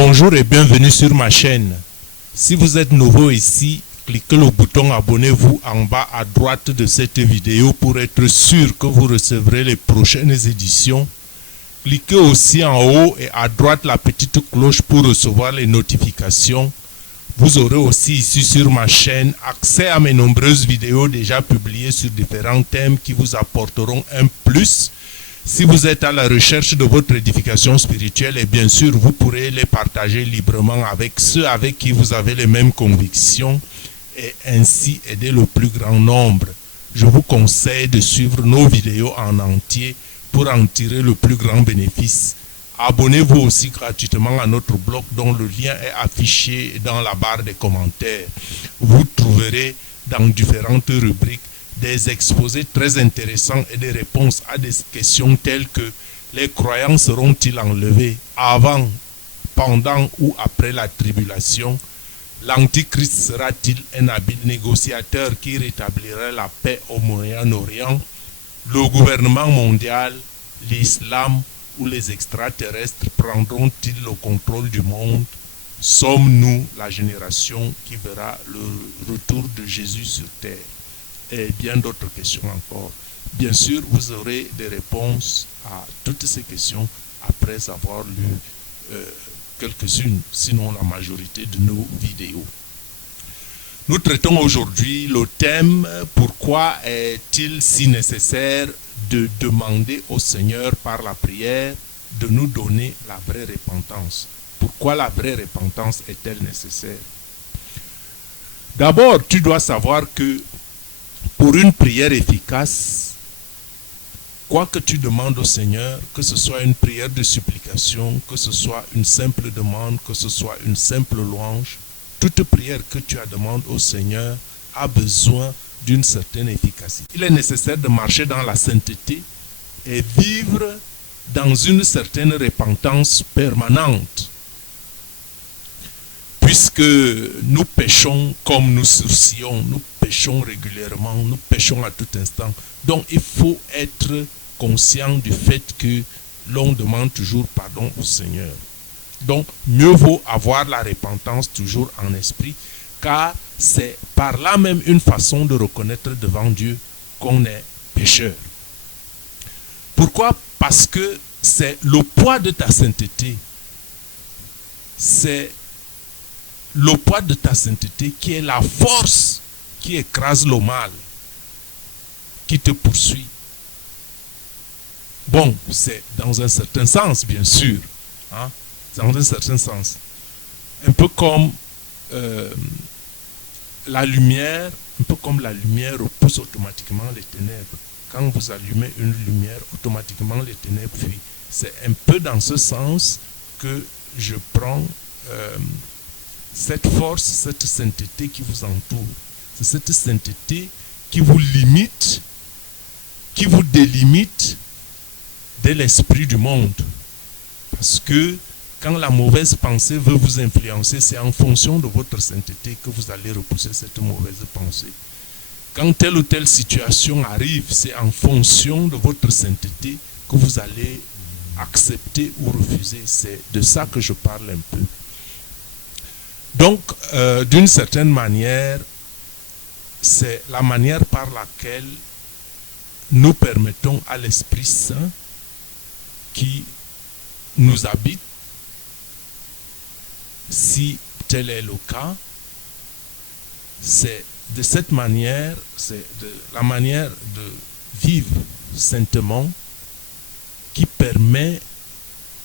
Bonjour et bienvenue sur ma chaîne. Si vous êtes nouveau ici, cliquez le bouton abonnez-vous en bas à droite de cette vidéo pour être sûr que vous recevrez les prochaines éditions. Cliquez aussi en haut et à droite la petite cloche pour recevoir les notifications. Vous aurez aussi ici sur ma chaîne accès à mes nombreuses vidéos déjà publiées sur différents thèmes qui vous apporteront un plus. Si vous êtes à la recherche de votre édification spirituelle, et bien sûr, vous pourrez les partager librement avec ceux avec qui vous avez les mêmes convictions et ainsi aider le plus grand nombre. Je vous conseille de suivre nos vidéos en entier pour en tirer le plus grand bénéfice. Abonnez-vous aussi gratuitement à notre blog dont le lien est affiché dans la barre des commentaires. Vous trouverez dans différentes rubriques des exposés très intéressants et des réponses à des questions telles que les croyants seront-ils enlevés avant, pendant ou après la tribulation? L'Antichrist sera-t-il un habile négociateur qui rétablirait la paix au Moyen-Orient? Le gouvernement mondial, l'islam ou les extraterrestres prendront-ils le contrôle du monde? Sommes-nous la génération qui verra le retour de Jésus sur terre? Et bien d'autres questions encore. Bien sûr, vous aurez des réponses à toutes ces questions après avoir lu quelques-unes, sinon la majorité de nos vidéos. Nous traitons aujourd'hui le thème « Pourquoi est-il si nécessaire de demander au Seigneur par la prière de nous donner la vraie repentance ?» Pourquoi la vraie repentance est-elle nécessaire? D'abord, tu dois savoir que pour une prière efficace, quoi que tu demandes au Seigneur, que ce soit une prière de supplication, que ce soit une simple demande, que ce soit une simple louange, toute prière que tu demandes au Seigneur a besoin d'une certaine efficacité. Il est nécessaire de marcher dans la sainteté et vivre dans une certaine repentance permanente. Puisque nous péchons comme nous sourcillons, nous péchons régulièrement, nous péchons à tout instant. Donc il faut être conscient du fait que l'on demande toujours pardon au Seigneur. Donc mieux vaut avoir la repentance toujours en esprit, car c'est par là même une façon de reconnaître devant Dieu qu'on est pécheur. Pourquoi? Parce que c'est le poids de ta sainteté. C'est le poids de ta sainteté qui est la force qui écrase le mal, qui te poursuit. Bon, c'est dans un certain sens, bien sûr. Hein? Dans un certain sens. Un peu comme la lumière, repousse automatiquement les ténèbres. Quand vous allumez une lumière, automatiquement les ténèbres fuient. C'est un peu dans ce sens que je prends cette force, cette sainteté qui vous entoure. C'est cette sainteté qui vous limite, qui vous délimite de l'esprit du monde. Parce que quand la mauvaise pensée veut vous influencer, c'est en fonction de votre sainteté que vous allez repousser cette mauvaise pensée. Quand telle ou telle situation arrive, c'est en fonction de votre sainteté que vous allez accepter ou refuser. C'est de ça que je parle un peu. Donc, d'une certaine manière, c'est la manière par laquelle nous permettons à l'Esprit Saint qui nous habite, si tel est le cas, c'est de cette manière, c'est de la manière de vivre saintement qui permet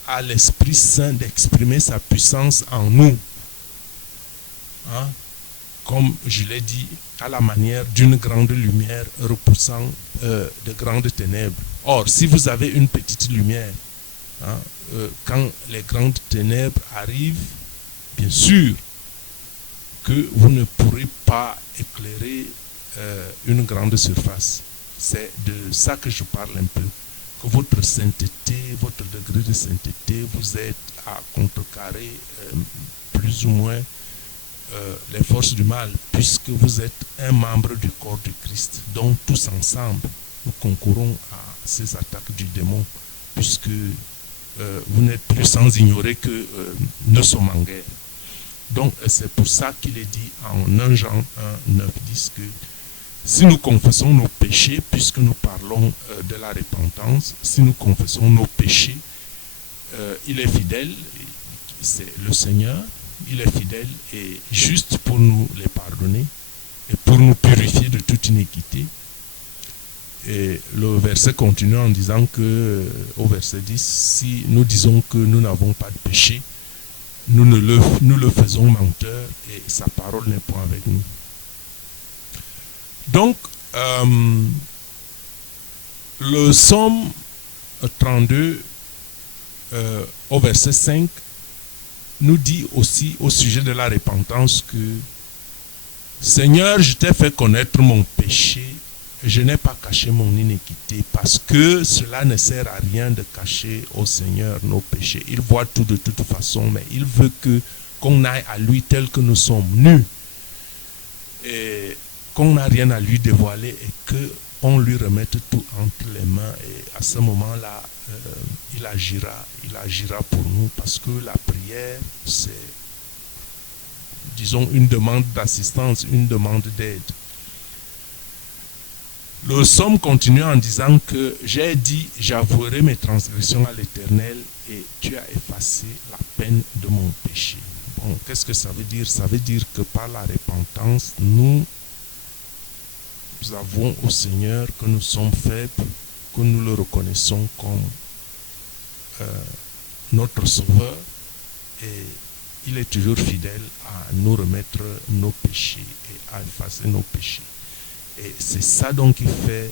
à l'Esprit Saint d'exprimer sa puissance en nous. Hein? Comme je l'ai dit, à la manière d'une grande lumière repoussant de grandes ténèbres. Or, si vous avez une petite lumière, hein, quand les grandes ténèbres arrivent, bien sûr que vous ne pourrez pas éclairer une grande surface. C'est de ça que je parle un peu. Que votre sainteté, votre degré de sainteté vous aide à contrecarrer plus ou moins les forces du mal, puisque vous êtes un membre du corps du Christ. Donc tous ensemble, nous concourons à ces attaques du démon, puisque vous n'êtes plus sans ignorer que nous sommes en guerre. Donc c'est pour ça qu'il est dit en 1 Jean 1, 9, 10 que si nous confessons nos péchés, puisque nous parlons de la repentance, si nous confessons nos péchés, il est fidèle, c'est le Seigneur, il est fidèle et juste pour nous les pardonner et pour nous purifier de toute iniquité. Et le verset continue en disant que, au verset 10, si nous disons que nous n'avons pas de péché, nous le faisons menteur et sa parole n'est point avec nous. Donc, le psaume 32, au verset 5, nous dit aussi au sujet de la repentance que Seigneur, je t'ai fait connaître mon péché, je n'ai pas caché mon iniquité, parce que cela ne sert à rien de cacher au Seigneur nos péchés. Il voit tout de toute façon, mais il veut qu'on aille à lui tel que nous sommes nus, et qu'on n'a rien à lui dévoiler et qu'on lui remette tout entre les mains. Et à ce moment-là, il agira pour nous, parce que la prière, c'est, disons, une demande d'assistance, une demande d'aide. Le psaume continue en disant que j'ai dit, j'avouerai mes transgressions à l'Éternel et tu as effacé la peine de mon péché. Bon, qu'est-ce que ça veut dire? Ça veut dire que par la repentance, nous avons au Seigneur que nous sommes faibles, que nous le reconnaissons comme notre Sauveur et il est toujours fidèle à nous remettre nos péchés et à effacer nos péchés. Et c'est ça donc qui fait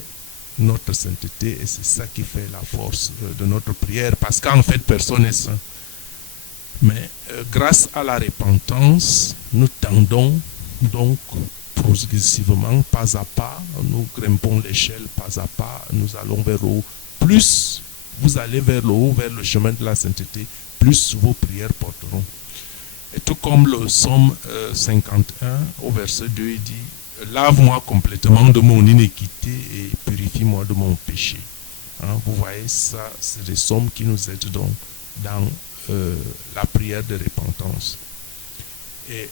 notre sainteté et c'est ça qui fait la force de notre prière, parce qu'en fait personne n'est saint. Mais grâce à la repentance, nous tendons donc progressivement, pas à pas, nous grimpons l'échelle pas à pas, nous allons vers le haut. Plus vous allez vers le haut, vers le chemin de la sainteté, plus vos prières porteront. Et tout comme le psaume 51 au verset 2, il dit « Lave-moi complètement de mon iniquité et purifie-moi de mon péché. » Vous voyez, ça, c'est des psaumes qui nous aident donc dans la prière de repentance. Et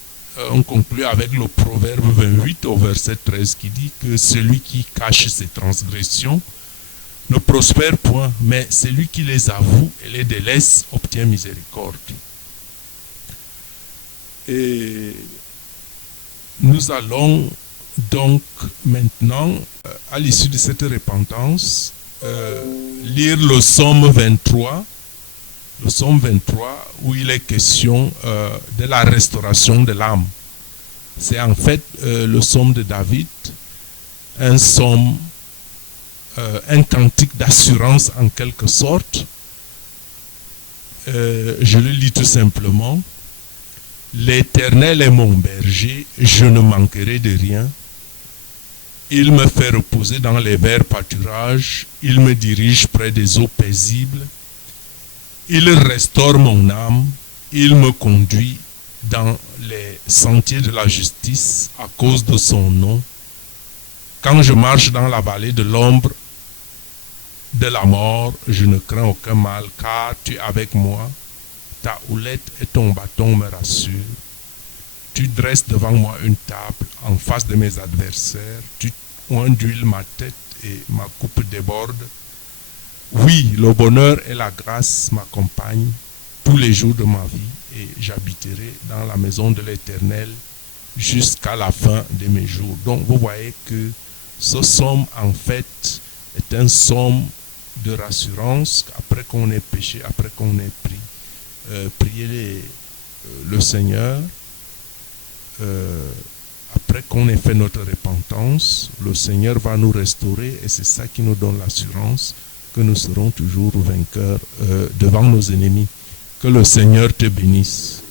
on conclut avec le proverbe 28 au verset 13 qui dit que celui qui cache ses transgressions ne prospère point, mais celui qui les avoue et les délaisse obtient miséricorde. Et nous allons donc maintenant, à l'issue de cette repentance, lire le psaume 23. Le psaume 23 où il est question de la restauration de l'âme. C'est en fait le psaume de David, un psaume, un cantique d'assurance en quelque sorte. Je le lis tout simplement. L'Éternel est mon berger, je ne manquerai de rien. Il me fait reposer dans les verts pâturages, il me dirige près des eaux paisibles. Il restaure mon âme, il me conduit dans les sentiers de la justice à cause de son nom. Quand je marche dans la vallée de l'ombre de la mort, je ne crains aucun mal, car tu es avec moi. Ta houlette et ton bâton me rassurent. Tu dresses devant moi une table en face de mes adversaires. Tu ondules ma tête et ma coupe déborde. Oui, le bonheur et la grâce m'accompagnent tous les jours de ma vie et j'habiterai dans la maison de l'Éternel jusqu'à la fin de mes jours. Donc vous voyez que ce psaume en fait est un psaume de rassurance après qu'on ait péché, après qu'on ait prié le Seigneur, après qu'on ait fait notre repentance, le Seigneur va nous restaurer et c'est ça qui nous donne l'assurance que nous serons toujours vainqueurs devant nos ennemis. Que le Seigneur te bénisse.